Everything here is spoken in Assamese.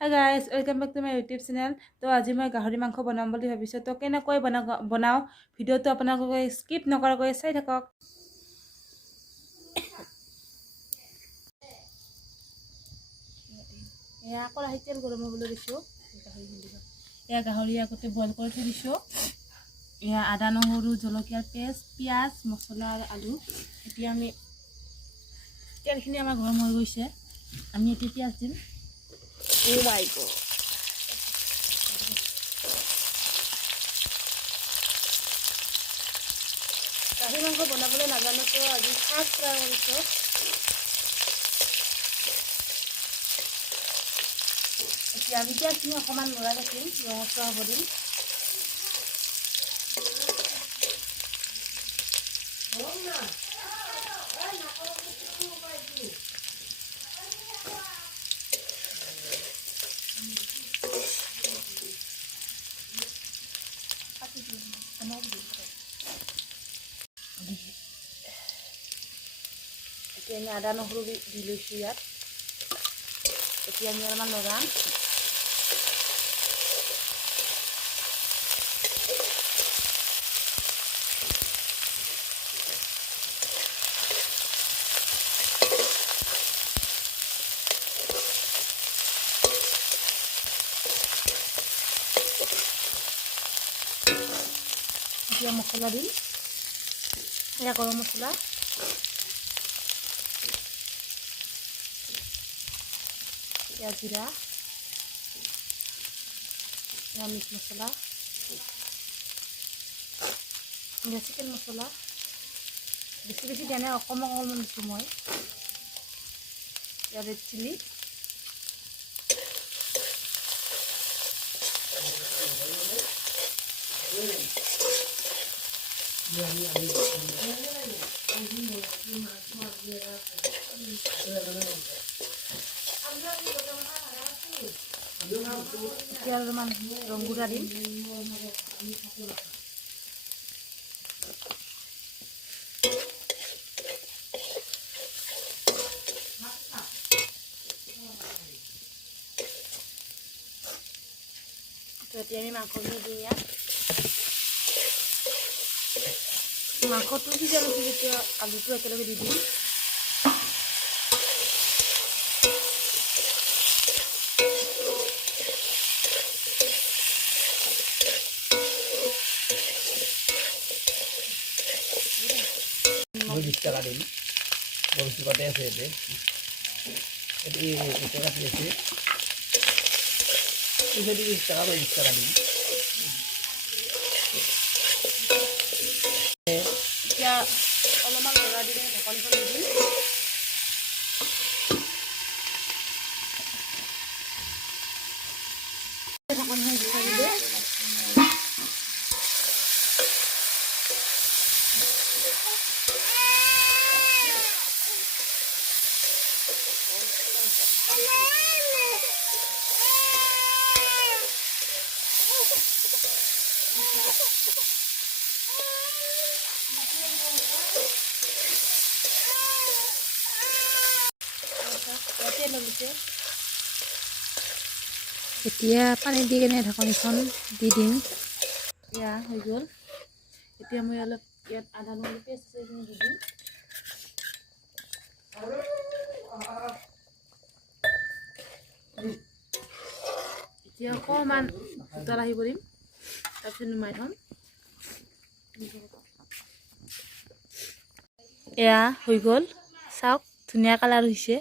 Hi guys, welcome back to my YouTube channel. तो আজি মই গাহৰি মাংস বনাম বুলি ভাবিছো তো কেনেকৈ বনাও ভিডিওটো আপোনালোকে স্কিপ নকৰাকৈ চাই থাকক। এয়া কৰাহি তেল গৰম হ'বলৈ দিছো। এয়া গাহৰি আগতে বইল কৰি থৈ দিছো। এয়া আদা নহৰু জলকীয়া পেষ্ট পিঁয়াজ মছলা আৰু আলু। এতিয়া আমি তেলখিনি আমাৰ গৰম হৈ গৈছে। আমি এতিয়া পিঁয়াজ দিম। Oh my god. গাহৰি মাংস বনাবলৈ নাজানো তো আজি ফাৰ্ষ্ট ট্ৰাই কৰিছোঁ। এতিয়া আমি পিঁয়াজখিনি অকণমান লৰাই ৰাখিম, ৰঙচুৱা হ'ব দিম। এতিয়া আমি আদা নহৰু দি লৈছোঁ ইয়াত। এতিয়া আমি অলপমান লগাম। এতিয়া মছলা দিম। এয়া গৰম মছলা, এয়া জিৰা, এয়া মিট মছলা, এয়া চিকেন মছলা। বেছি দিয়া নাই, অকণমান দিছোঁ মই। এয়া ৰেড চিলি, এতিয়া অলপমান ৰং গুড়া দিম। এতিয়া আমি মাংসখিনি দিম ইয়াত। মাংসটো সিজাই লৈছোঁ যেতিয়া আলুটো একেলগে দি দিম। মই 20 টাকা দিম। বস্তু কাটে আছে এতে এটা কাটি আছে। যদি 20 টাকা বা 20 টাকা দিম। এতিয়া অলপমান লৰাই দিলে ঢাকনিখন দি দিম। ঢাকনিখন গুচাই দিলে এতিয়া পানী দি কেনে ঢাকনিখন দি দিম। এয়া হৈ গ'ল। এতিয়া মই অলপ ইয়াত আদা নহৰু পেষ্ট সেইখিনি দি দিম। এতিয়া অকণমান উতল আহিব দিম, তাৰপিছত নুমাই থ'ম। এয়া হৈ গ'ল, চাওক ধুনীয়া কালাৰ হৈছে।